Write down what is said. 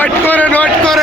note করুন note করুন